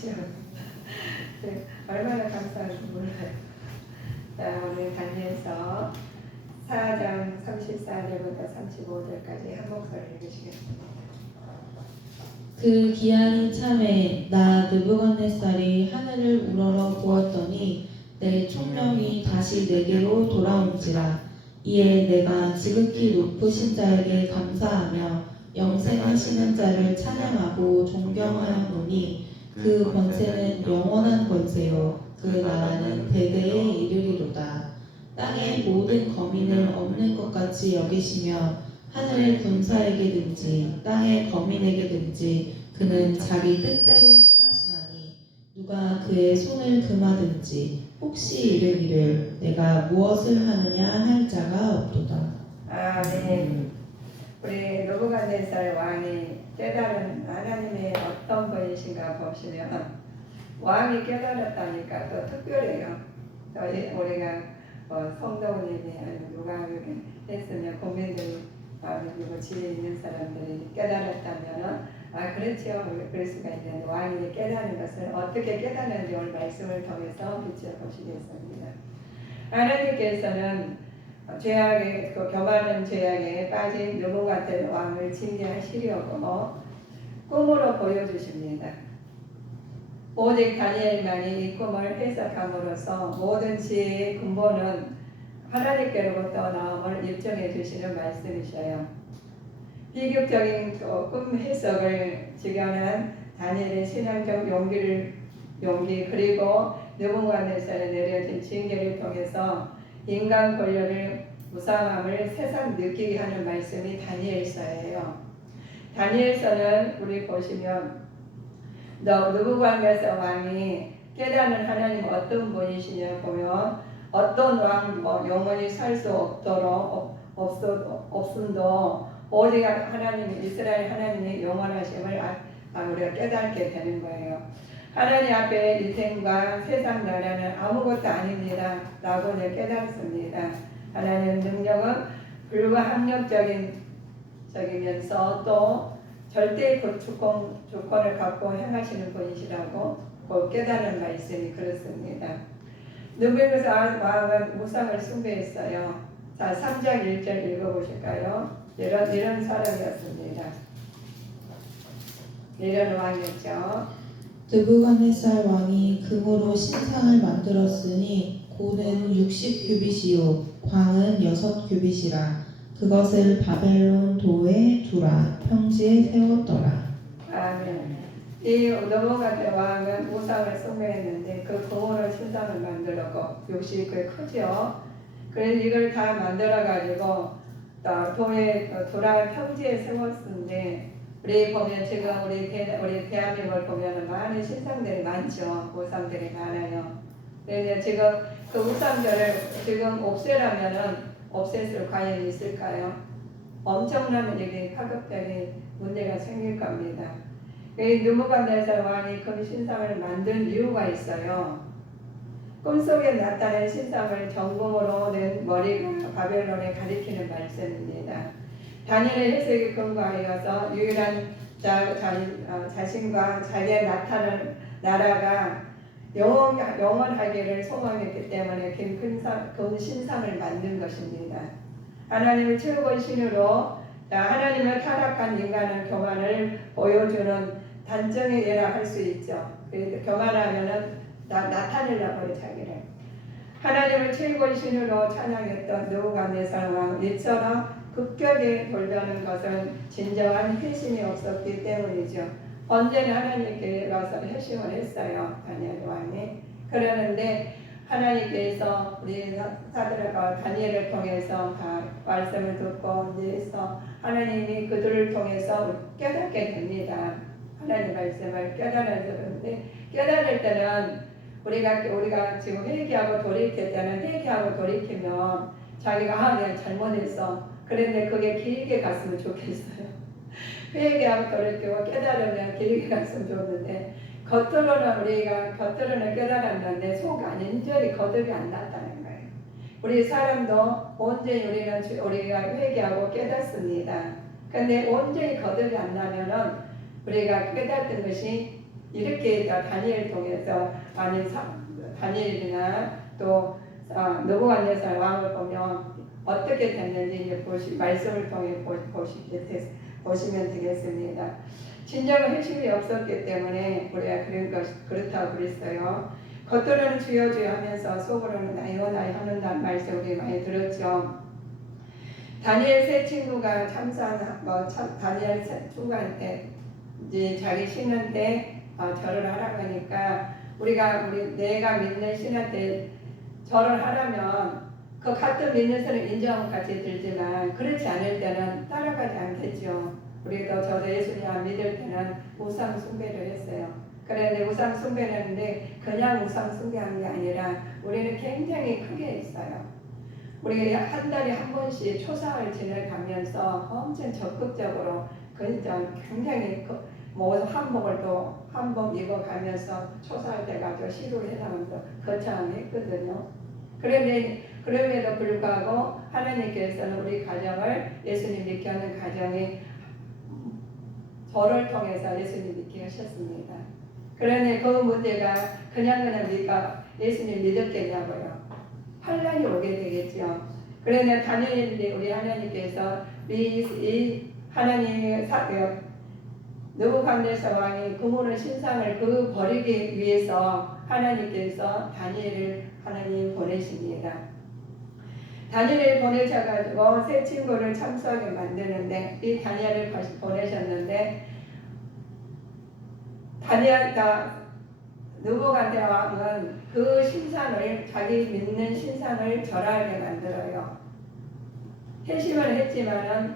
그렇죠. 네, 얼마나 감사한지 몰라요. 자, 오늘 다니엘서 4장 34절부터 35절까지 한 목소리 읽으시겠습니다. 그 기한이 참에 나 느부갓네살이 하늘을 우러러 보았더니 내 총명이 다시 내게로 돌아온지라. 이에 내가 지극히 높으신 자에게 감사하며 영생하시는 자를 찬양하고 존경하노니 그 권세는 영원한 권세요 그 나라는 대대에 이르리로다. 땅의 모든 거민을 없는 것 같이 여기시며 하늘의 군사에게든지 땅의 거민에게든지 그는 자기 뜻대로 행하시나니 누가 그의 손을 금하든지 혹시 이르기를 내가 무엇을 하느냐 할 자가 없도다. 아멘. 우리 느부갓네살 왕이 깨달은 하나님의 어떤 분이신가 보시면 왕이 깨달았다니까 또 특별해요. 또 우리가 성도님이 아니면 누가 이렇게 했으면 국민들이 그리고 지혜 있는 사람들이 깨달았다면 그렇죠. 그럴 수가 있는데 왕이 깨닫는 것을 어떻게 깨닫는지 오늘 말씀을 통해서 비춰보시겠습니다. 하나님께서는 죄악에 교만한 죄악에 빠진 느부갓네살 왕을 징계하시려고 꿈으로 보여주십니다. 오직 다니엘만이 이 꿈을 해석함으로써 모든 지혜의 근본은 하나님께로부터 나옴을 입증해 주시는 말씀이셔요. 비극적인 꿈 해석을 직연한 다니엘의 신앙적 용기 그리고 느부갓네살에 내려진 징계를 통해서 인간 권력의 무상함을 새삼 느끼게 하는 말씀이 다니엘서예요. 다니엘서는 우리 보시면 느부갓네살 왕이 깨닫는 하나님 어떤 분이시냐 보면 어떤 왕도 영원히 살 수 없도록 없음도 오직 하나님 이스라엘 하나님의 영원하심을 우리가 깨닫게 되는 거예요. 하나님 앞에 인생과 세상 나라는 아무것도 아닙니다 라고 깨닫습니다. 하나님의 능력은 불가항력적이면서 또 절대 주권을 갖고 행하시는 분이시라고 깨닫는 말씀이 그렇습니다. 느부갓네살 왕은 우상을 숭배했어요. 자, 3장 1절 읽어보실까요? 이런 사람이었습니다. 이런 왕이었죠. 느부갓네살 왕이 금으로 신상을 만들었으니 고는 60규빗이요 광은 6규빗이라. 그것을 바벨론 도에 두라. 평지에 세웠더라. 아멘. 이 느부갓네살 왕은 우상을 숭배했는데 그 금으로 신상을 만들었고 60이 꽤 크죠. 그래서 이걸 다 만들어가지고 도에 두라 평지에 세웠는데 우리 보면 지금 우리 대한민국을 보면 많은 신상들이 많죠. 우상들이 많아요. 그래서 지금 그 우상들을 지금 없애려면은 없앨 과연 있을까요? 엄청난 일이 파급력이 문제가 생길 겁니다. 이 느부갓네살 왕이 그 신상을 만든 이유가 있어요. 꿈속에 나타낸 신상을 정금으로 낸 머리가 바벨론에 가리키는 말씀입니다. 다니엘의 해석에 근거하여서 유일한 자신과 자기의 나타난 나라가 영원하기를 소망했기 때문에 그 신상을 만든 것입니다. 하나님의 최고의 신으로 하나님을 타락한 인간의 교만을 보여주는 단정이라 할 수 있죠. 교만하면은 나타내려고 해 자기를. 하나님을 최고의 신으로 찬양했던 느부갓네살 왕 이처럼 급격히 돌변한 것은 진정한 회심이 없었기 때문이죠. 언제나 하나님께 가서 회심을 했어요. 다니엘 왕이. 그러는데 하나님께서 우리 사드락과 다니엘을 통해서 말씀을 듣고 이제서 하나님이 그들을 통해서 깨닫게 됩니다. 하나님 말씀을 깨달았는데 깨달을 때는 우리가 지금 회개하고 돌이킬 때는 회개하고 돌이키면 자기가 내가 잘못했어. 그런데 그게 길게 갔으면 좋겠어요. 회개하고 돌이키고 깨달으면 길게 갔으면 좋은데 겉으로는 깨달았는데 속 안인절이 거듭이 안 났다는 거예요. 우리 사람도 온전히 우리가 회개하고 깨닫습니다. 근데 온전히 거듭이 안 나면은 우리가 깨닫던 것이 이렇게 다니엘 통해서 다니엘이나 또 느부갓네살 왕을 보면 어떻게 됐는지 이제 말씀을 통해 보시면 되겠습니다. 진정한 핵심이 없었기 때문에 우리가 그렇다고 그랬어요. 겉으로는 주여 주여 하면서 속으로는 나요 나요 하는 말씀 우리 많이 들었죠. 다니엘 세 친구가 다니엘 세 친구한테 이제 자기 신한테 절을 하라고 하니까 내가 믿는 신한테 절을 하라면 그 같은 믿는 사람 인정은 같이 들지만 그렇지 않을 때는 따라가지 않겠죠. 저도 예수님 안 믿을 때는 우상 숭배를 했어요. 그런데 우상 숭배를 했는데 그냥 우상 숭배한 게 아니라 우리는 굉장히 크게 했어요. 우리 한 달에 한 번씩 초상을 지내가면서 엄청 적극적으로 굉장히 한복을 또 한복 입어가면서 초상을 돼가지고 시도를 해나가면서 거창을 했거든요. 그럼에도 불구하고 하나님께서는 우리 가정을 예수님 믿게 하는 가정이 저를 통해서 예수님 믿게 하셨습니다. 그런데 그 문제가 그냥 예수님 믿었겠냐고요. 환란이 오게 되겠죠. 그런데 다니엘이 우리 하나님께서 이 하나님의 느부갓네살 왕이 그물의 신상을 버리기 위해서 하나님께서 다니엘을 하나님 보내십니다. 다니엘을 보내셔가지고 세 친구를 참수하게 만드는데 이 다니엘을 보내셨는데 느부갓네살 왕은 그 신상을 자기 믿는 신상을 절하게 만들어요. 회심을 했지만은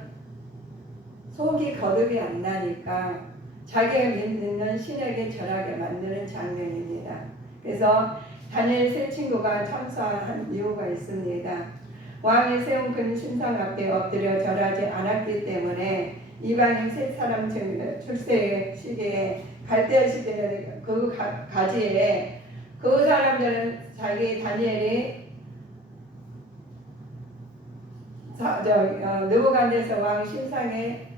속이 거듭이 안 나니까 자기가 믿는 신에게 절하게 만드는 장면입니다. 그래서 다니엘 세 친구가 참수한 이유가 있습니다. 왕이 세운 큰 신상 앞에 엎드려 절하지 않았기 때문에 이방인 세 사람 출세 시기에 갈대아 시대의 그 가지에 그 사람들은 자기 다니엘이 느부갓네살 왕 신상에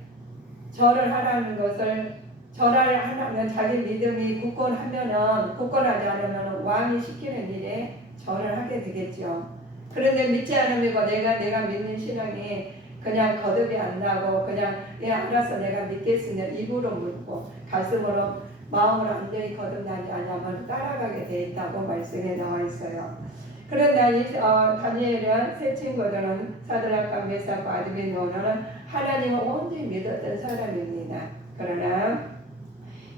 절을 하라는 것을 절을 하면 자기 믿음이 굳건하지 않으면 왕이 시키는 일에 절을 하게 되겠죠. 그런데 믿지 않으면 내가 믿는 신앙이 그냥 거듭이 안 나고 그냥 알아서 내가 믿겠으며 입으로 묻고 가슴으로 마음으로 완전히 거듭나지 않으면 따라가게 돼 있다고 말씀에 나와 있어요. 그런데 다니엘은 세 친구들은 사드락과 메삭과 아드베고는 하나님을 온전히 믿었던 사람입니다. 그러나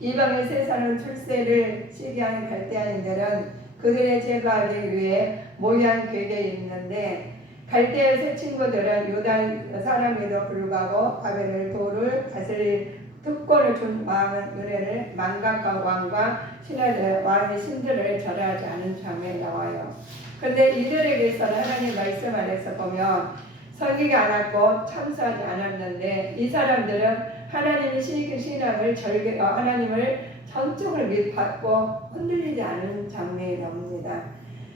이방의 세 사람 출세를 시기하는 갈대아인들은 그들의 제거하기 위해 모양 궤에 있는데 갈대아 세 친구들은 유다 사람에도 불구하고 바벨을 도를 다스릴 특권을 준 왕의 은혜를 망각과 왕과 왕의 신들을 절하지 않은 장면이 나와요. 그런데 이들에게서는 하나님 말씀 안에서 보면 섬기지 않았고 참수하지 않았는데 이 사람들은 하나님의 신앙을 하나님을 전적으로 믿고 흔들리지 않은 장면이 나옵니다.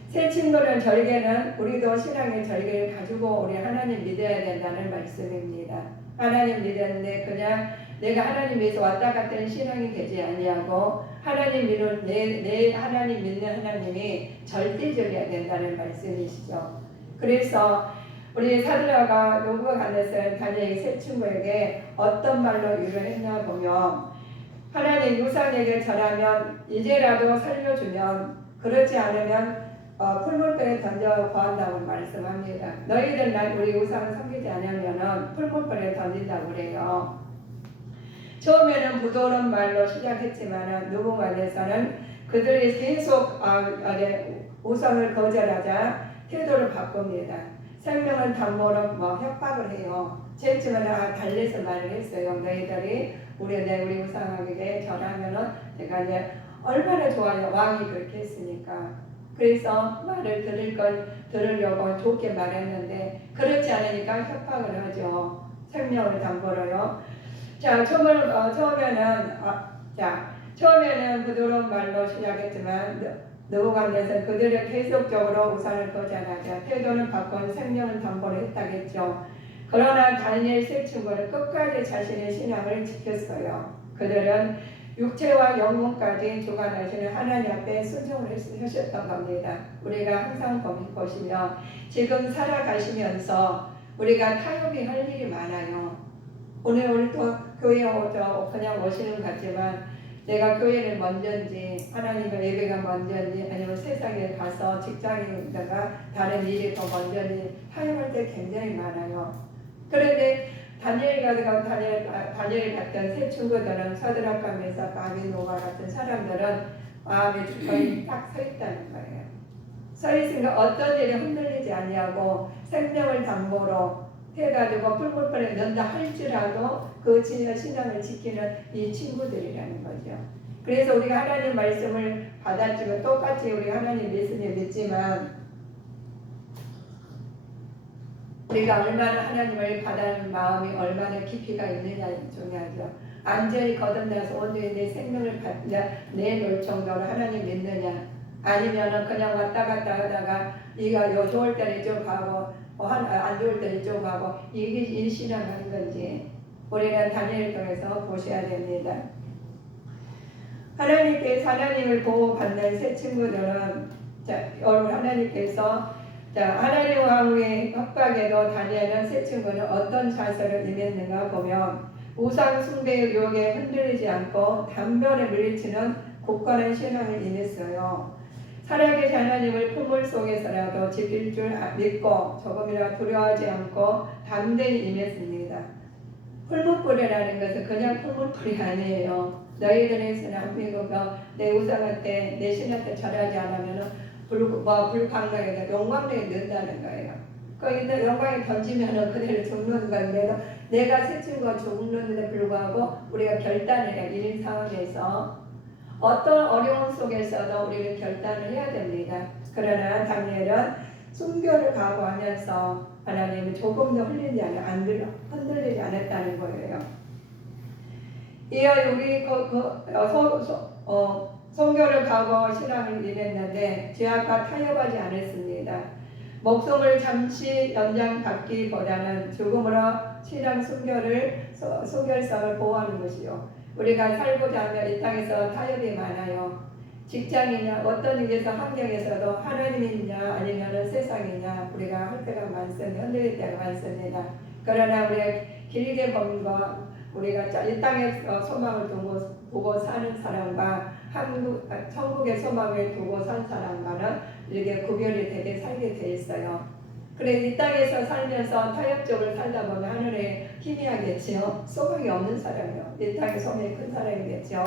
새 친구는 절개는 우리도 신앙의 절개를 가지고 우리 하나님 믿어야 된다는 말씀입니다. 하나님 믿었는데 그냥 내가 하나님 위해서 왔다 갔다 하는 신앙이 되지 아니하고 하나님 믿는 내 하나님 믿는 하나님이 절대적이어야 된다는 말씀이시죠. 그래서 우리 사드락과 느부갓네살 다니엘 세 친구에게 어떤 말로 위로했냐 보면 하나님 유산에게 절하면 이제라도 살려주면 그렇지 않으면 풀물불에 던져 구한다고 말씀합니다. 너희들 우리 우상을 섬기지 않으면 풀물불에 던진다고 그래요. 처음에는 부드러운 말로 시작했지만 느부갓네살은 그들이 계속 우상을 거절하자 태도를 바꿉니다. 생명을 담보로 협박을 해요. 제치면 달래서 말을 했어요. 너희들이 우리 우상에게 절하면은 제가 이제 얼마나 좋아요. 왕이 그렇게 했으니까. 그래서 말을 들으려고 좋게 말했는데 그렇지 않으니까 협박을 하죠. 생명을 담보로요. 자, 처음에는 부드러운 말로 시작했지만 느부갓네살 그들을 계속적으로 우상을 거절하자 태도는 바꿔 생명을 담보로 했다겠죠. 그러나 다니엘 세 친구는 끝까지 자신의 신앙을 지켰어요. 그들은 육체와 영혼까지 주관하시는 하나님 앞에 순종을 하셨던 겁니다. 우리가 항상 보시면 지금 살아가시면서 우리가 타협이 할 일이 많아요. 오늘 또 교회에 그냥 오시는 것 같지만 내가 교회를 먼저인지 하나님의 예배가 먼저인지 아니면 세상에 가서 직장이다가 다른 일이 더 먼저인지 타협할 때 굉장히 많아요. 그런데 다니엘 같은 세 친구들은 서드락과 메삭 아벤노가 같은 사람들은 마음의 주권이 딱 서 있다는 거예요. 서 있으니까 어떤 일이 흔들리지 아니하고 생명을 담보로 해가지고 풀무불에 넣는다 할지라도 그 신앙을 지키는 이 친구들이라는 거죠. 그래서 우리가 하나님 말씀을 받았지만 똑같이 우리 하나님 말씀을 믿지만 우리가 얼마나 하나님을 받아는 마음이 얼마나 깊이가 있느냐 중요하죠. 완전히 거듭나서 온전히 내 생명을 내놓을 정도로 하나님 믿느냐, 아니면은 그냥 왔다 갔다 하다가 네가 요 좋을 때는 이쪽 가고 안 좋을 때는 이쪽 가고 이게 일신앙하는 건지 우리가 다니엘을 통해서 보셔야 됩니다. 하나님을 보호받는 새 친구들은 하나님께서 하나님 왕의 협박에도 다니엘은 새 친구는 어떤 자세를 임했는가 보면 우상 숭배의 유혹에 흔들리지 않고 단변에 물리치는 굳건한 신앙을 임했어요. 살아계신 하나님을 풍물 속에서라도 지킬 줄 믿고 조금이라도 두려워하지 않고 담대히 임했습니다. 풀무불이라는 것은 그냥 풀무불이 아니에요. 너희들에서는 한미국가 내 우상한테 내 신한테 절하지 않으면 불광명에다 영광명에 넣는다는 거예요. 거기다 영광에 던지면 그대로 죽는 건데도 내가 새 친구가 죽는데 불구하고 우리가 결단을 해야 이 상황에서 어떤 어려움 속에서도 우리는 결단을 해야 됩니다. 그러나 다니엘은 순교를 각오하면서 하나님이 조금도 흔들리지 않았다는 거예요. 이어 우리 선교를 각오 신앙을 임했는데 죄악과 타협하지 않았습니다. 목숨을 잠시 연장받기보다는 죽음으로 신앙 순결성을 보호하는 것이요. 우리가 살고자 하면 이 땅에서 타협이 많아요. 직장이냐 어떤 일에서 환경에서도 하나님이냐 아니면 세상이냐 우리가 할 때가 많습니다. 흔들릴 때가 많습니다. 그러나 우리가 길게 범과 우리가 이 땅에 소망을 두고 사는 사람과 천국의 소망을 두고 산 사람과는 이렇게 구별이 되게 살게 돼 있어요. 그래 이 땅에서 살면서 타협적으로 살다 보면 하늘에 희미하겠지요. 소망이 없는 사람이요. 이 땅에 소망이 큰 사람이겠죠.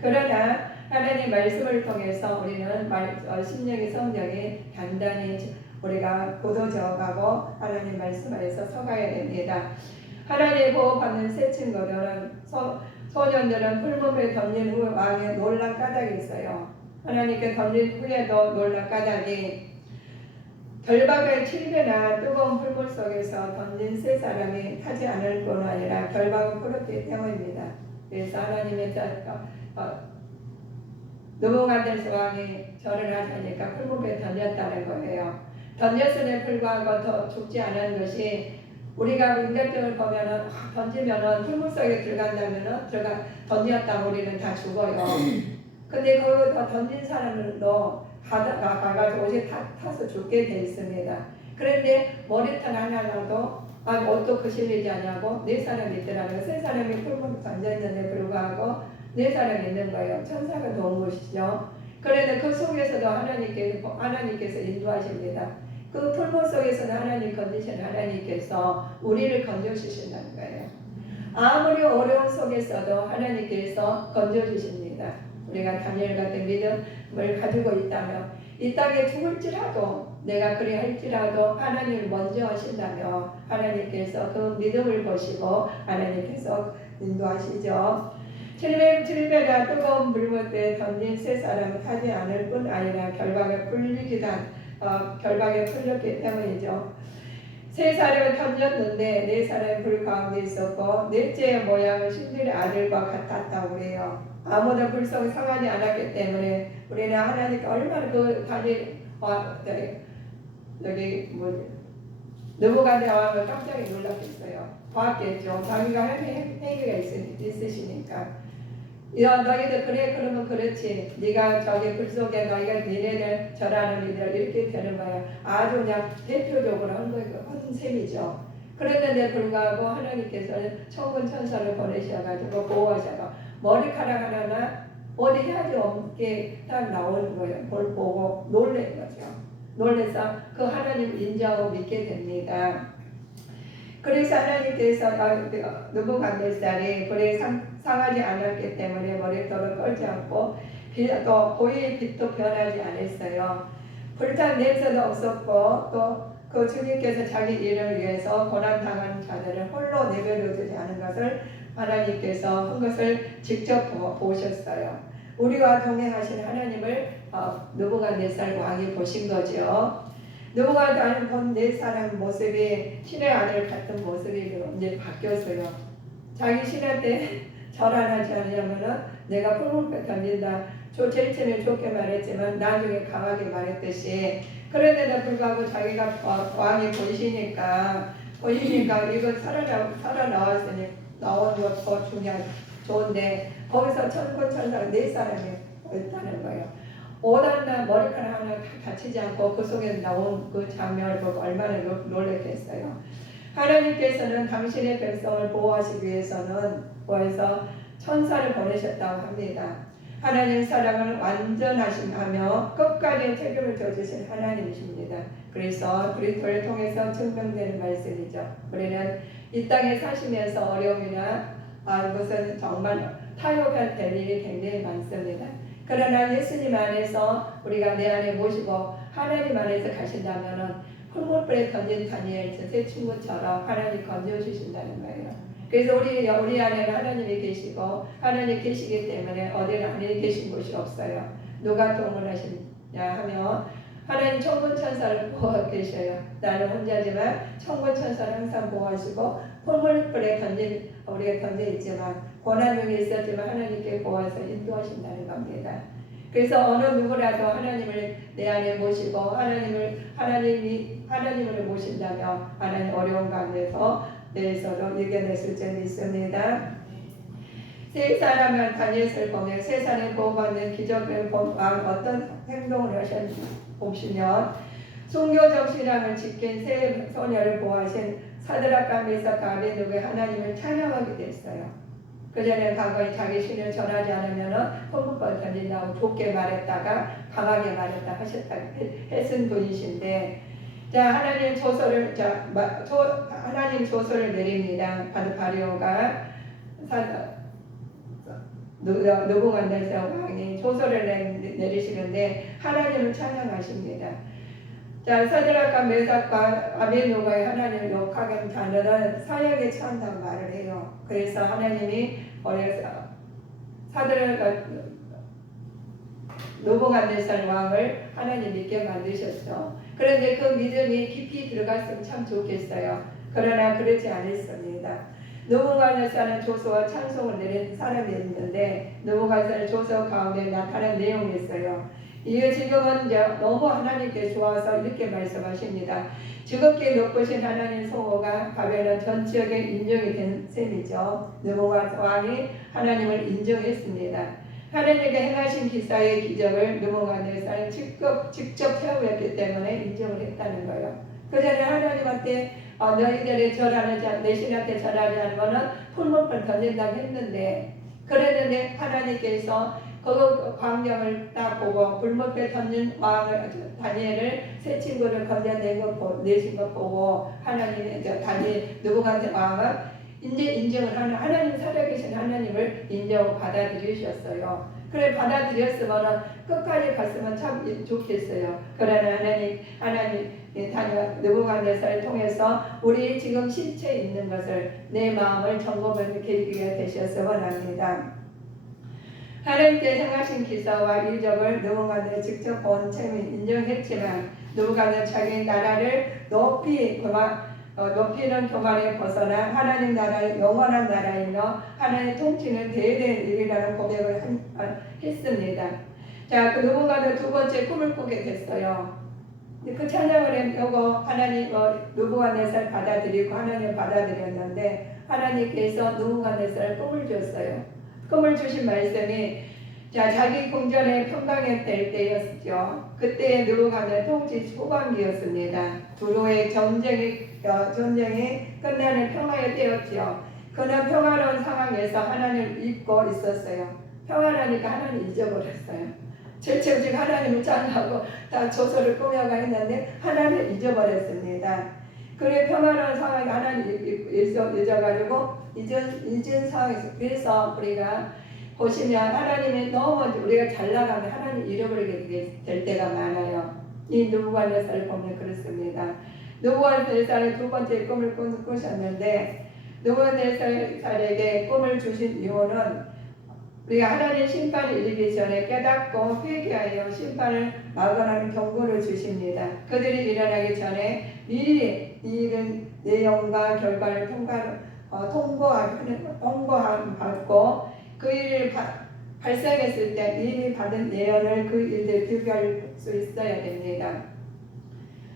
그러나 하나님 말씀을 통해서 우리는 심령의 성령이 단단히 우리가 굳어져가고 하나님 말씀 안에서 서가야 됩니다. 하나님 보호받는 새 친구들은 소년들은 풀무불에 던진 후 왕의 놀란 까닭이 있어요. 하나님께 던진 후에도 놀란 까닭이 결박을 7배나 뜨거운 풀물 속에서 던진 세 사람이 타지 않을 뿐 아니라 결박을 풀었기 때문입니다. 그래서 하나님의 느부갓네살 왕이 절을 하자니까 풀무불에 던졌다는 거예요. 던졌음에 불구하고 더 죽지 않은 것이 우리가 인간적으로 보면은 던지면은 풀물 속에 들어간다면은 던졌다 우리는 다 죽어요. 근데 거기다 던진 사람들도 가가지고 오직 타서 죽게 돼 있습니다. 그런데 머리털 하나라도 옷도 거슬리지 않냐고 네 사람이 있더라고요. 세 사람이 풀무불에 던져있는데 불구하고 네 사람이 있는 거예요. 천사가 도운 것이죠. 그런데 그 속에서도 하나님께서 인도하십니다. 그 풀무 속에서는 하나님 건지시는 하나님께서 우리를 건져주신다는 거예요. 아무리 어려운 속에서도 하나님께서 건져주십니다. 우리가 다니엘 같은 믿음을 가지고 있다면 이 땅에 죽을지라도 내가 그리 할지라도 하나님을 먼저 하신다면 하나님께서 그 믿음을 보시고 하나님께서 인도하시죠. 7배가 뜨거운 물못에 던진 세 사람은 타지 않을 뿐 아니라 결박에 풀렸기 때문이죠. 세 사람을 던졌는데 네 사람이 불 가운데 있었고 넷째의 모양은 신들의 아들과 같았다고 그래요. 아무도 불성이 상하지 않았기 때문에 우리는 하나님께 얼마나 느부갓네살 왕을 깜짝이 놀랐겠어요. 봤겠죠. 자기가 할 행위가 있으시니까. 야, 너희들 그래 그러면 그렇지. 네가 저기 글 속에 너희가 니네들 절하는 이들 이렇게 되는 거야. 아주 그냥 대표적으로 한 셈이죠. 그랬는데 불구하고 하나님께서는 천군 천사를 보내셔가지고 보호하셔서 머리카락 하나나 어디 하지 없게 딱 나오는 거예요. 그걸 보고 놀란 거죠. 놀래서 그 하나님을 인정하고 믿게 됩니다. 그래서 하나님께서 느부갓네살이 불에 상하지 않았기 때문에 머리털을 떨지 않고 또 고유의 빛도 변하지 않았어요. 불탄 냄새도 없었고 또 그 주님께서 자기 일을 위해서 고난당한 자들을 홀로 내버려두지 않은 것을 하나님께서 한 것을 직접 보셨어요. 우리와 동행하신 하나님을 느부갓네살 왕이 보신 거죠. 느부갓네살 본 네 사람 모습이 신의 아들 같은 모습이 이제 바뀌었어요. 자기 신한테 절 안 하지 않으려면은 내가 풀물배 던진다. 제일 처음에 좋게 말했지만 나중에 강하게 말했듯이 그런데도 불구하고 자기가 왕이 보이시니까 이거 살아나왔으니 나온 것도 좋은데 거기서 천군 천사가 네 사람이 있다는 거예요. 오단나 머리카락 하나 다치지 않고 그 속에 나온 그 장면을 보고 얼마나 놀랐겠어요. 하나님께서는 당신의 백성을 보호하시기 위해서는 천사를 보내셨다고 합니다. 하나님의 사랑을 완전하시며 끝까지 책임을 져주신 하나님이십니다. 그래서 그리스도를 통해서 증명되는 말씀이죠. 우리는 이 땅에 사시면서 어려움이나 이것은 정말 타협해야 될 일이 굉장히 많습니다. 그러나 예수님 안에서 우리가 내 안에 모시고 하나님 안에서 가신다면은 흙물불에 던진 다니엘 세 친구처럼 하나님 건져주신다는 거예요. 그래서 우리 안에는 하나님이 계시고 하나님 계시기 때문에 어디는 하나님 계신 곳이 없어요. 누가 도움을 하시냐 하면 하나님 천군 천사를 보호하고 계셔요. 나는 혼자지만 천군 천사를 항상 보호하시고 흙물불에 우리가 던져 있지만 고난 중에 있었지만 하나님께 보호해서 인도하신다는 겁니다. 그래서 어느 누구라도 하나님을 내 안에 모시고 하나님을 모신다면 하나님 어려운 가운데서 서로 이겨냈을 줄 믿습니다. 세 사람은 다니엘을 보며 세 사람이 보호받는 기적을 어떤 행동을 하셨는지 보시면 순교적 신앙을 지킨 세 소녀를 보호하신 사드락과 메삭과 아벤느고의 하나님을 찬양하게 됐어요. 그전에 과거에 자기 신을 전하지 않으면 흙물불 던진다고 좋게 말했다가 강하게 말했다 했은 분이신데 하나님 조서를 내립니다. 바리오가 느부갓네살 왕이 조서를 내리시는데 하나님을 찬양하십니다. 사드락과 메삭과 아벤느고의 하나님을 욕하는 자들은 사형에 처한다고 말을 해요. 그래서 하나님이 느부갓네살 왕을 하나님 믿게 만드셨죠. 그런데 그 믿음이 깊이 들어갔으면 참 좋겠어요. 그러나 그렇지 않았습니다. 느부갓네살은 조서와 찬송을 내린 사람이었는데 느부갓네살 조서 가운데 나타난 내용이 있어요. 이게 지금은 너무 하나님께 좋아서 이렇게 말씀하십니다. 지극히 높으신 하나님 성호가 바벨론 전 지역에 인정이 된 셈이죠. 느부갓 왕이 하나님을 인정했습니다. 하나님께 행하신 기사의 기적을 느부갓네살은 직접 체험했기 때문에 인정을 했다는 거예요. 그 전에 하나님한테 너희들의 내 신한테 절하지 않으면 풀물불 던진다고 했는데 그랬는데 하나님께서 그 광경을 딱 보고 불못에 던진 다니엘을 세 친구를 건져내신 것 보고 하나님의 느부갓네살 왕은 이제 인정을 하는 하나님 살아계신 하나님을 인정하고 받아들이셨어요. 그래 받아들였으면 끝까지 갔으면 참 좋겠어요. 그러나 하나님 느부갓네살을 통해서 우리 지금 실체에 있는 것을 내 마음을 점검하는 계기가 되셨으면 합니다. 하나님께 행하신 기사와 이적을 느부갓네살이 직접 본 체험을 인정했지만 느부갓네살은 자기 나라를 높이는 교만에 벗어나 하나님 나라의 영원한 나라이며 하나님의 통치는 대대의 일이라는 고백을 했습니다. 그 느부갓네살 두 번째 꿈을 꾸게 됐어요. 그 찬양을 하고 하나님 느부갓네살 받아들이고 하나님 받아들였는데 하나님께서 느부갓네살을 꿈을 줬어요. 꿈을 주신 말씀이 자기 궁전에 평강이 될 때였죠. 그때 느부갓네살 통치 초반기였습니다. 두로의 전쟁이 끝나는 평화의 때였죠. 그는 평화로운 상황에서 하나님을 잊고 있었어요. 평화라니까 하나님 잊어버렸어요. 즉 하나님을 짱하고 다 조서를 꾸며가 했는데 하나님을 잊어버렸습니다. 그래 평화로운 상황에 하나님 잊어가지고 잊은 상황에서 그래서 우리가 보시면 하나님이 너무 우리가 잘 나가면 하나님 잃어버리게 될 때가 많아요. 이 느부갓네살을 보면 그렇습니다. 느부갓네살의 두 번째 꿈을 꾸셨는데 느부갓네살에게 꿈을 주신 이유는 우리가 하나님 심판을 이르기 전에 깨닫고 회개하여 심판을 막으라는 경고를 주십니다. 그들이 일어나기 전에 미리 이런 내용과 결과를 통보받고 그 일을 발생했을 때 이미 받은 예언을 그 일에 비교할 수 있어야 됩니다.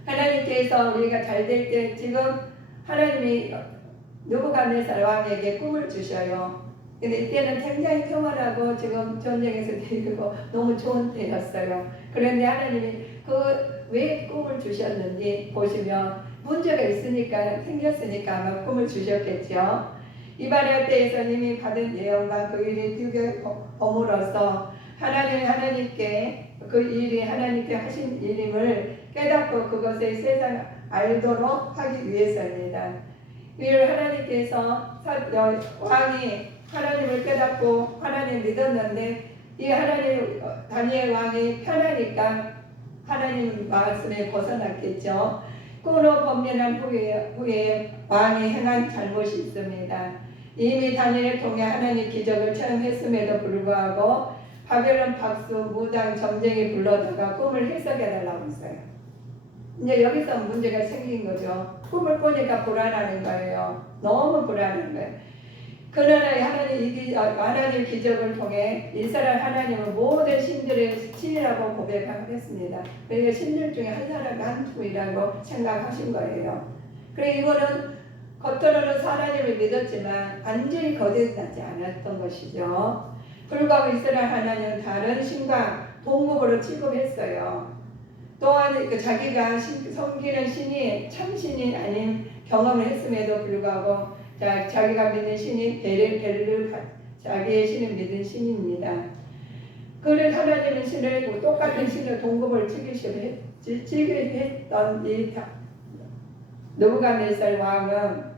하나님께서 우리가 잘 될 때 지금 하나님이 느부갓네살 왕에게 꿈을 주셔요. 근데 이때는 굉장히 평안하고 지금 전쟁에서 이기고 너무 좋은 때였어요. 그런데 하나님이 왜 꿈을 주셨는지 보시면 문제가 생겼으니까 아마 꿈을 주셨겠죠. 이바리아 때에서 이미 받은 예언과 그 일이 비교함으로써 하나님께 그 일이 하나님께 하신 일임을 깨닫고 그것을 세상 알도록 하기 위해서입니다. 이를 하나님께서 왕이 하나님을 깨닫고 하나님 믿었는데 이 하나님 다니엘 왕이 편하니까 하나님 말씀에 벗어났겠죠. 꿈으로 범죄한 후에 왕이 행한 잘못이 있습니다. 이미 다니엘을 통해 하나님 기적을 체험했음에도 불구하고 바벨론 박수, 무당, 점쟁이 불러다가 꿈을 해석해달라고 했어요. 이제 여기서 문제가 생긴 거죠. 꿈을 꾸니까 불안하는 거예요. 너무 불안한 거예요. 그러나 하나님 기적을 통해 이스라엘 하나님은 모든 신들의 신이라고 고백하겠습니다. 그러니까 신들 중에 한 사람이 한 분이라고 생각하신 거예요. 그래 이거는 겉으로는 하나님을 믿었지만 완전히 거듭나지 않았던 것이죠. 불구하고 이스라엘 하나님은 다른 신과 동급으로 취급했어요. 또한 자기가 섬기는 신이 참신이 아닌 경험을 했음에도 불구하고 자기가 믿는 신이 베르 자기의 신을 믿은 신입니다. 그래서 하나님의 신을 똑같은 신을 동급을 취급했던 이 느부갓네살 왕은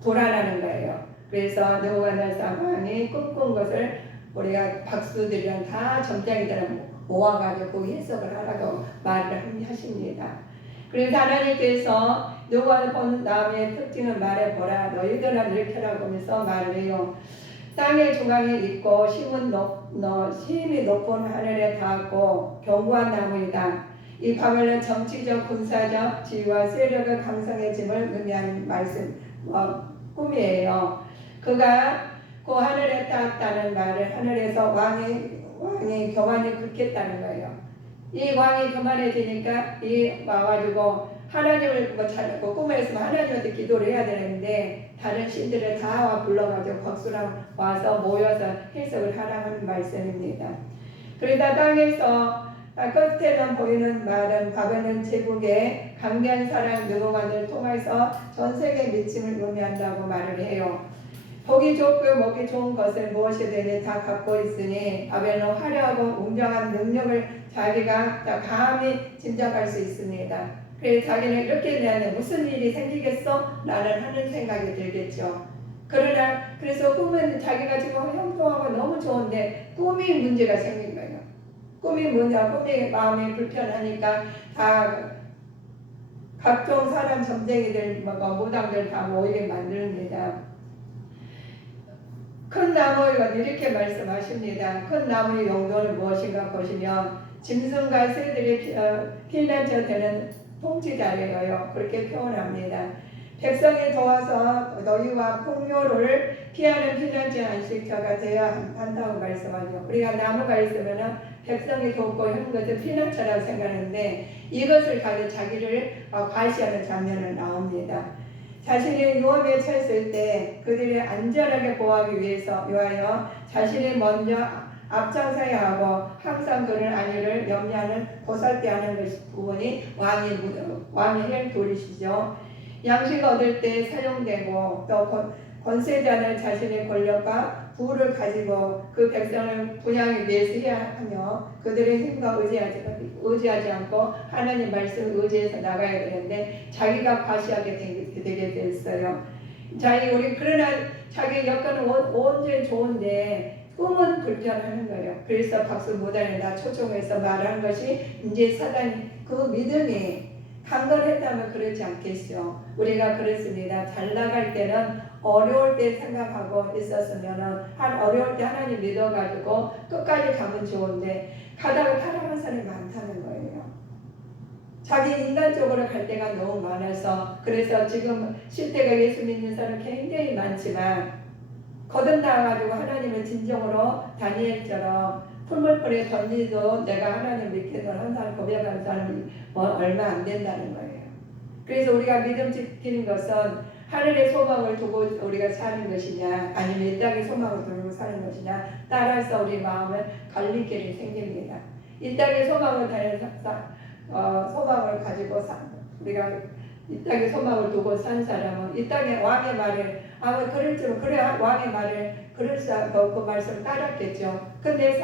불안하는 거예요. 그래서 느부갓네살 왕이 꿈꾼 것을 우리가 박수들이랑 다 점쟁이들은 모아가지고 해석을 하라고 말을 하십니다. 그래서 하나님께서 누가 본 남의 특징을 말해보라. 너희들은 이렇게 하라고 하면서 말을 해요. 땅의 중앙에 있고 힘이 높은 하늘에 닿고 견고한 나무이다. 이 바벨론 정치적 군사적 지위와 세력의 강성해짐을 의미하는 말씀 꿈이에요. 그가 그 하늘에 닿았다는 말을 하늘에서 왕이 교만이 긋겠다는 거예요. 이 왕이 교만해지니까 이 와가지고 하나님을 꿈에 있으면 하나님한테 기도를 해야 되는데 다른 신들을 다 불러가지고 박수랑 와서 모여서 해석을 하라는 말씀입니다. 그러다 땅에서 끝에는 보이는 말은 바벨론 제국의 강대한 사람 느부갓네살을 통해서 전 세계에 미침을 의미한다고 말을 해요. 보기 좋고 먹기 좋은 것을 무엇이든지 다 갖고 있으니 바벨론 화려하고 웅장한 능력을 자기가 감히 짐작할 수 있습니다. 그래서 자기는 이렇게 되면 무슨 일이 생기겠어? 라는 하는 생각이 들겠죠. 그래서 꿈은 자기가 지금 형통하고 너무 좋은데 꿈이 문제가 생긴 거예요. 꿈이 마음이 불편하니까 다 각종 사람 점쟁이들 무당들 다 모이게 만듭니다. 큰 나무가 이렇게 말씀하십니다. 큰 나무의 용도는 무엇인가 보시면 짐승과 새들이 피난처 되는 통치자래요. 그렇게 표현합니다. 백성이 도와서 너희와 풍요를 피하는 피난처 안식처가 되어야 한다고 말씀하죠. 우리가 나무가 있으면 백성이 돕고 하는 것을 피난처라고 생각하는데 이것을 가지고 자기를 과시하는 장면은 나옵니다. 자신이 위험에 처했을 때 그들을 안전하게 보호하기 위하여 자신이 먼저 앞장서야 하고 항상 그를 안위를 염려하는 보살피하는 부분이 왕의 행도리시죠. 양식 얻을 때 사용되고 또 권세자는 자신의 권력과 부를 가지고 그 백성을 분양에 내세해야 하며 그들의 힘과 의지하지 않고 하나님 말씀 의지해서 나가야 되는데 자기가 과시하게 되게 됐어요. 그러나 자기 여건은 온전히 좋은데 꿈은 불편하는 거예요. 그래서 박수 무단에다 초청해서 말하는 것이 이제 사단이 그 믿음이 강건했다면 그렇지 않겠죠. 우리가 그렇습니다. 잘 나갈 때는 어려울 때 생각하고 있었으면은 어려울 때 하나님 믿어가지고 끝까지 가면 좋은데 가다가 타락한 사람이 많다는 거예요. 자기 인간적으로 갈 때가 너무 많아서 그래서 지금 실태가 예수 믿는 사람 굉장히 많지만 거듭나가지고 하나님을 진정으로 다니엘처럼 풀물불에 던지도 내가 하나님 믿겠노라 한 사람 고백하는 사람이 얼마 안 된다는 거예요. 그래서 우리가 믿음 지키는 것은 하늘의 소망을 두고 우리가 사는 것이냐 아니면 이 땅의 소망을 두고 사는 것이냐 따라서 우리 마음은 갈림길이 생깁니다. 이 땅의 소망을 소망을 가지고 우리가 이 땅의 소망을 두고 산 사람은 이 땅의 왕의 말을 아마 그럴지도 그래 왕의 말을 그 말씀 따랐겠죠. 근데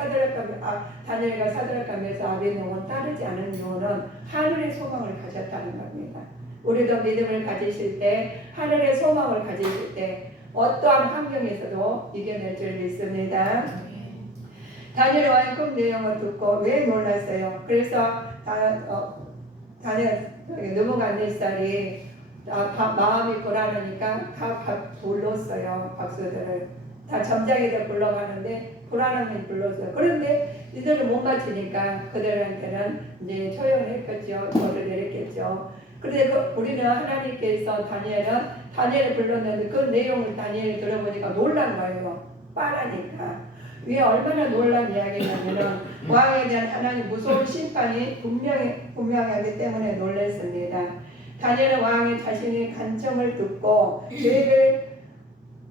다니엘과 사드락과 메사 아벤노고는 따르지 않은 이유는 하늘의 소망을 가졌다는 겁니다. 우리도 믿음을 가지실 때 하늘의 소망을 가지실 때 어떠한 환경에서도 이겨낼 줄 믿습니다. 다니엘 왕의 꿈 내용을 듣고 왜 놀랐어요? 그래서 다니엘 느부갓네살이 마음이 불안하니까 다 불렀어요. 박수들을 다 점장이들 불러가는데 불안함이 불렀어요. 그런데 이들을 못 맞추니까 그들한테는 이제 처형했겠죠. 벌을 내렸겠죠. 그런데 우리는 하나님께서 다니엘을 불렀는데 그 내용을 다니엘이 들어보니까 놀란 거예요. 빠르니까. 위에 얼마나 놀란 이야기냐면은 왕에 대한 하나님 무서운 심판이 분명하기 때문에 놀랐습니다. 다니엘은 왕이 자신의 간청을 듣고 계획을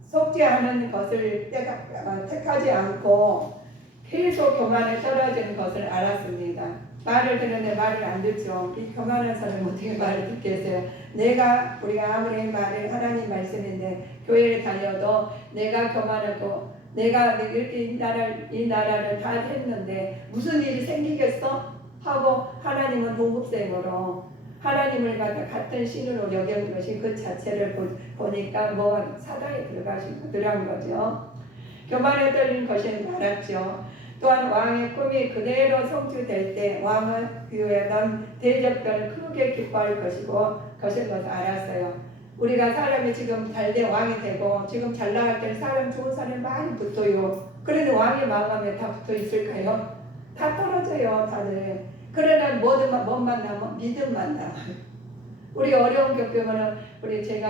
속죄하는 것을 택하지 않고 계속 교만에 떨어지는 것을 알았습니다. 말을 듣는데 말을 안 듣죠. 이 교만한 사람은 어떻게 말을 듣겠어요? 우리가 아무리 말을 하나님 말씀인데 교회를 다녀도 내가 교만하고 내가 이렇게 이 나라를 다 했는데 무슨 일이 생기겠어? 하고 하나님은 동급생으로 하나님을 같은 신으로 여기는 것이 그 자체를 보니까 사단이 들어간 거죠. 교만에 떨린 것이 많았죠. 또한 왕의 꿈이 그대로 성취될 때 왕은 비유에는 대적들을 크게 기뻐할 것을 알았어요. 우리가 사람이 지금 잘된 왕이 되고 지금 잘 나갈 때 좋은 사람이 많이 붙어요. 그런데 왕의 마음에 다 붙어 있을까요? 다 떨어져요, 다들. 그러나 뭐만 남아? 믿음만 남아요. 우리 어려움 겪으면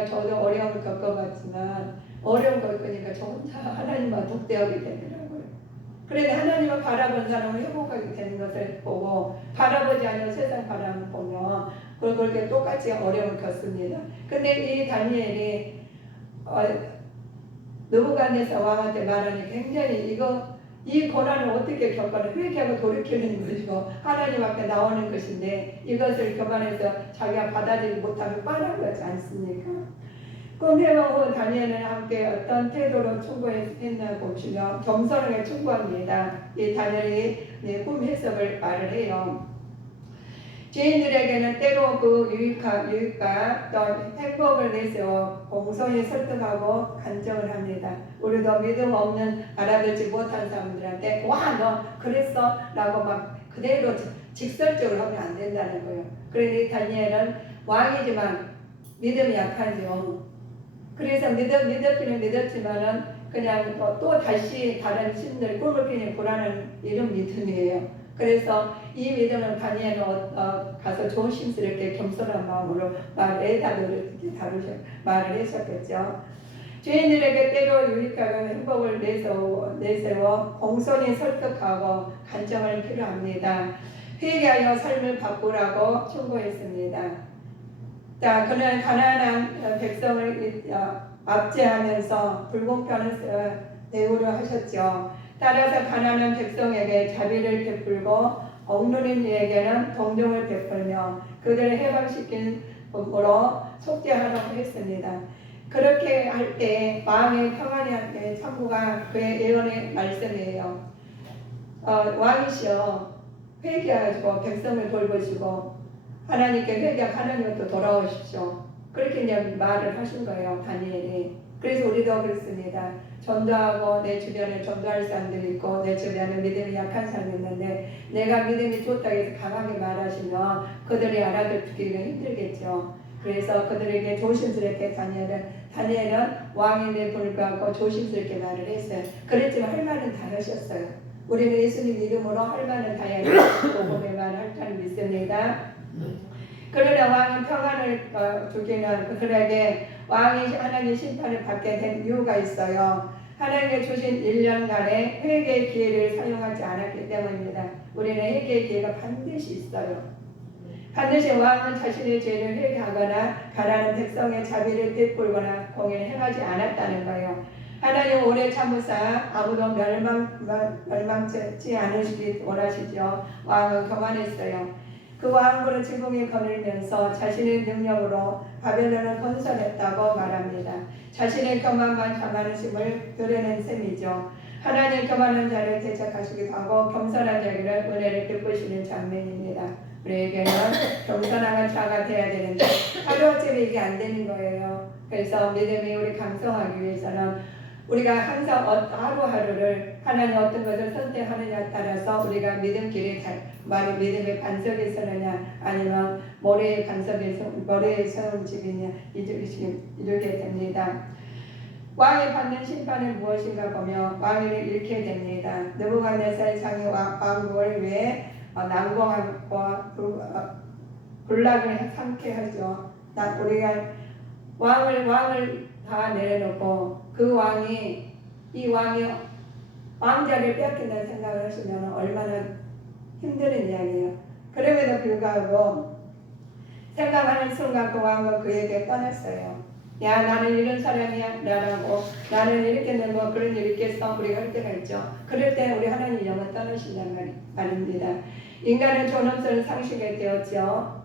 저도 어려움을 겪어봤지만 어려움 겪으니까 저 혼자 하나님과 독대하게 되더라고요. 그런데 하나님을 바라본 사람은 회복하게 되는 것을 보고 바라보지 않는 세상 바람을 보면 그렇게 똑같이 어려움을 겪습니다. 근데 이 다니엘이 느부갓네살 왕한테 말하니 굉장히 이 고난을 어떻게 겪어는 회개하고 돌이키는 것이고 하나님 앞에 나오는 것인데 이것을 교만해서 자기가 받아들이지 못하면 뻔한 거지 않습니까? 꿈 해방 후 다니엘은 함께 어떤 태도로 충고했나 보시면 겸손하게 충고합니다. 이 다니엘이 꿈 해석을 말을 해요. 죄인들에게는 때로 그 유익과 또 행복을 내세워 공손히 설득하고 간청을 합니다. 우리도 믿음 없는 알아듣지 못한 사람들한테 와 너 그랬어? 라고 막 그대로 직설적으로 하면 안 된다는 거예요. 그러니 다니엘은 왕이지만 믿음이 약하죠. 그래서 믿었지만은 그냥 또 다시 다른 신들 꿈을 끼니 불안한 이런 믿음이에요. 그래서 이 믿음을 다니엘은 가서 조심스럽게 겸손한 마음으로 말을 했었겠죠. 죄인들에게 때로 유익하고 행복을 내세워 공손히 설득하고 간청을 필요합니다. 회개하여 삶을 바꾸라고 충고했습니다. 자, 그는 가난한 백성을 압제하면서 불공평한 내우려 하셨죠. 따라서 가난한 백성에게 자비를 베풀고 억누린 이에게는 동정을 베풀며 그들을 해방시킴으로 속죄하라고 했습니다. 그렇게 할 때 마음의 평안이 할때 참고가 그의 예언의 말씀이에요. 왕이시여 회개하시고 백성을 돌보시고 하나님께 회개하고 하나님께 돌아오십시오. 그렇게 이제 말을 하신 거예요, 다니엘이. 그래서 우리도 그렇습니다. 전도하고 내 주변에 전도할 사람들이 있고 내 주변에 믿음이 약한 사람이 있는데 내가 믿음이 좋다고 해서 강하게 말하시면 그들이 알아듣기가 힘들겠죠. 그래서 그들에게 조심스럽게 다니엘은 왕임에 불구하고 조심스럽게 말을 했어요. 그랬지만 할 말은 다 하셨어요. 우리는 예수님 이름으로 할 말은 다 해야 복음의 말을 할 줄 믿습니다. 그러나 왕은 평안을 주기는 그들에게 왕이 하나님의 심판을 받게 된 이유가 있어요. 하나님께 주신 1년간의 회개의 기회를 사용하지 않았기 때문입니다. 우리는 회개의 기회가 반드시 있어요. 반드시 왕은 자신의 죄를 회개하거나 가난한 백성의 자비를 베풀거나 공연을 행하지 않았다는 거예요. 하나님 오래 참으사 아무도 멸망치 않으시길 원하시죠. 왕은 교만했어요. 그 왕부는 지붕에 거닐면서 자신의 능력으로 바벨론을 건설했다고 말합니다. 자신의 교만만 자만하심을 드러낸 셈이죠. 하나님 교만한 자를 대적하시기도 하고 겸손한 자에게 은혜를 베푸시는 장면입니다. 우리에게는 겸손한 자가 되어야 되는데 하루아침에 이게 안 되는 거예요. 그래서 믿음이 우리 강성하기 위해서는 우리가 항상 하루하루를 하나님 어떤 것을 선택하느냐에 따라서 우리가 믿음길에 믿음의 반석에 서느냐 아니면 모래의 세운 집이냐 이르게 됩니다. 왕이 받는 심판은 무엇인가 보며 왕위를 잃게 됩니다. 느부갓네살 장이 왕국을 위해 난공함과 불락을 삼게 하죠. 우리가 왕을 다 내려놓고 그 왕이 왕자를 뺏긴다는 생각을 하시면 얼마나 힘든 이야기예요. 그럼에도 불구하고 생각하는 순간 그 왕은 그에게 떠났어요. 야 나는 이런 사람이야 라고 나는 이렇게 뭐 그런 일 있겠어 우리가 할 때가 있죠. 그럴 때 우리 하나님 영은 떠나신단 말입니다. 인간은 존엄성을 상실하게 되었죠.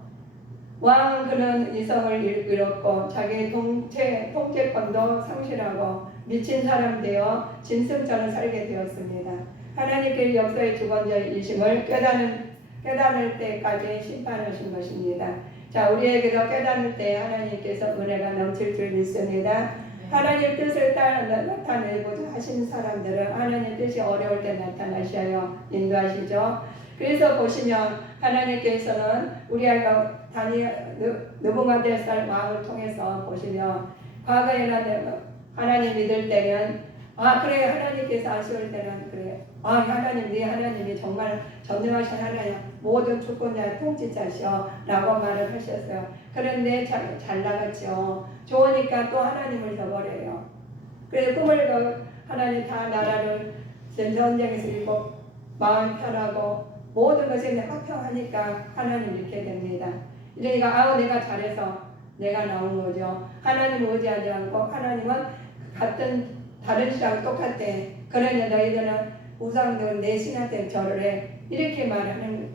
왕은 그는 이성을 잃었고 자기의 통제권도 상실하고 미친 사람 되어 짐승처럼 살게 되었습니다. 하나님께 역사의 주권자이심을 깨달을 때까지 심판하신 것입니다. 자, 우리에게도 깨달을 때 하나님께서 은혜가 넘칠 줄 믿습니다. 하나님 뜻을 따라 나타내고자 하시는 사람들은 하나님 뜻이 어려울 때 나타나셔요. 인도하시죠. 그래서 보시면 하나님께서는 우리 아이가 느부갓네살 왕을 통해서 보시면 과거에는 하나님 믿을 때는 그래 하나님께서 아쉬울 때는 그래 하나님 네 하나님이 정말 전능하신 하나님 모든 주권자 통치자시오 라고 말을 하셨어요. 그런데 잘 나갔죠. 좋으니까 또 하나님을 저버려요. 그래서 꿈을 하나님 다 나라를 전쟁에서 잃고 마음 편하고 모든 것이 화평하니까 하나님 잃게 됩니다. 그러니까 내가 잘해서 내가 나온 거죠. 하나님 의지하지 않고 하나님은 다른 신하고 똑같대. 그러니 너희들은 우상들 내 신한테 절을 해. 이렇게 말하는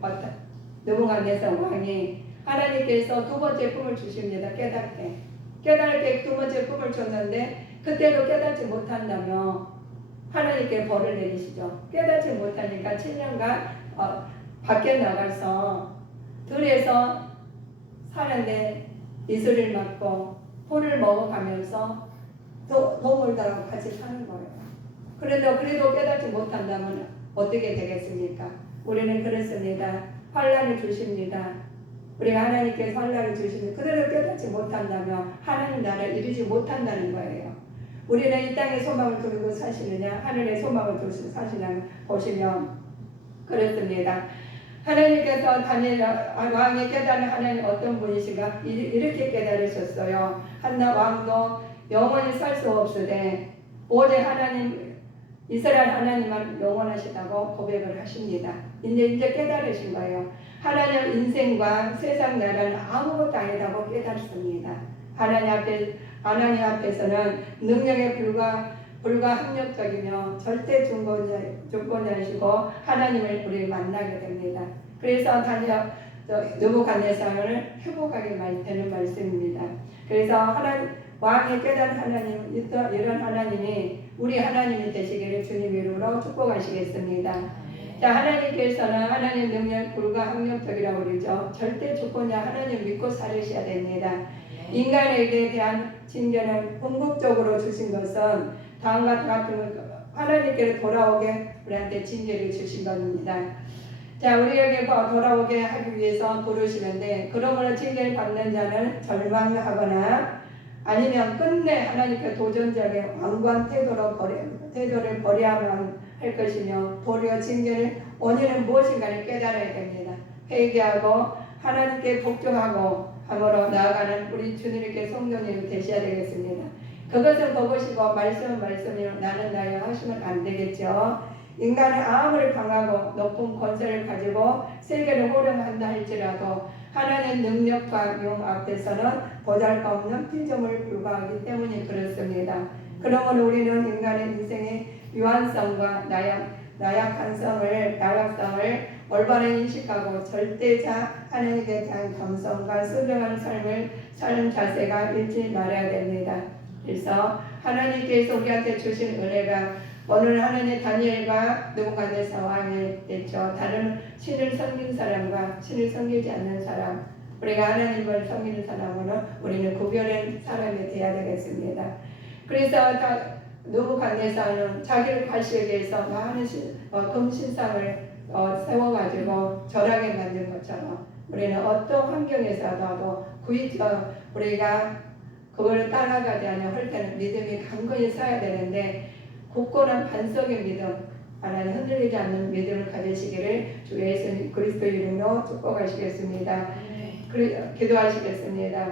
느부갓네살 왕이 하나님께서 두 번째 꿈을 주십니다. 깨닫게 두 번째 꿈을 줬는데 그때도 깨닫지 못한다며 하나님께 벌을 내리시죠. 깨닫지 못하니까 7년간 밖에 나가서 들에서 사는데 이슬을 맞고 풀을 먹어가면서 동물들하고 같이 사는 거예요. 그래도 깨닫지 못한다면 어떻게 되겠습니까? 우리는 그렇습니다. 환난을 주십니다. 우리가 하나님께서 환난을 주십니다. 그대로 깨닫지 못한다면 하나님 나라를 이루지 못한다는 거예요. 우리는 이 땅에 소망을 두고 사시느냐 하늘의 소망을 두고 사시느냐 보시면 그렇습니다. 하나님께서 다니엘 왕이 깨달은 하나님 어떤 분이신가 이렇게 깨달으셨어요. 한나 왕도 영원히 살 수 없으되 오직 하나님 이스라엘 하나님만 영원하시다고 고백을 하십니다. 이제 깨달으신 거예요. 하나님 인생과 세상 나라는 아무것도 아니다고 깨달습니다. 하나님 앞에서는 능력에 불가항력적이며 절대 주권자이시고 하나님을 우리 만나게 됩니다. 그래서 느부갓네살을 회복하게 되는 말씀입니다. 그래서 왕이 깨달은 하나님, 이런 하나님이 우리 하나님이 되시기를 주님 이름으로 축복하시겠습니다. 자, 하나님께서는 하나님 능력 불가항력적이라고 그러죠. 절대 주권자 하나님 믿고 살으셔야 됩니다. 인간에게 대한 징계는 궁극적으로 주신 것은 다음과 같은 하나님께로 돌아오게 우리한테 징계를 주신 겁니다. 자, 우리에게 돌아오게 하기 위해서 부르시는데, 그러므로 징계를 받는 자는 절망하거나 아니면 끝내 하나님께 도전적인 완고한 태도를 버려야만 할 것이며, 도리어 징계의 원인은 무엇인가를 깨달아야 됩니다. 회개하고 하나님께 복종하고 함으로 나아가는 우리 주님께 성도님이 되셔야 되겠습니다. 그것은 그것이고 말씀은 말씀이요 나는 나야 하시면 안 되겠죠. 인간이 아무리 강하고 높은 권세를 가지고 세계를 호령한다 할지라도 하나님의 능력과 용 앞에서는 보잘것없는 피조물 불과하기 때문에 그렇습니다. 그러므로 우리는 인간의 인생의 유한성과 나약성을 올바른 인식하고 절대자 하나님께 대한 감성과 순종하는 삶을 사는 자세가 잃지 말아야 됩니다. 그래서 하나님께서 우리한테 주신 은혜가 오늘 하나님의 다니엘과 느부갓네살 왕이 됐죠. 다른 신을 섬기는 사람과 신을 섬기지 않는 사람, 우리가 하나님을 섬기는 사람으로는 우리는 구별된 사람이 되어야 되겠습니다. 그래서 느부갓네살은 자기를 과시하기 위해서 많은 금신상을 세워가지고 절하게 만든 것처럼 우리는 어떤 환경에서도 우리가 그걸 따라가지 않으면 할 때는 믿음이 강건히 서야 되는데, 굳건한 반석의 믿음, 하나님 흔들리지 않는 믿음을 가지시기를 주 예수 그리스도 이름으로 축복하시겠습니다. 기도하시겠습니다.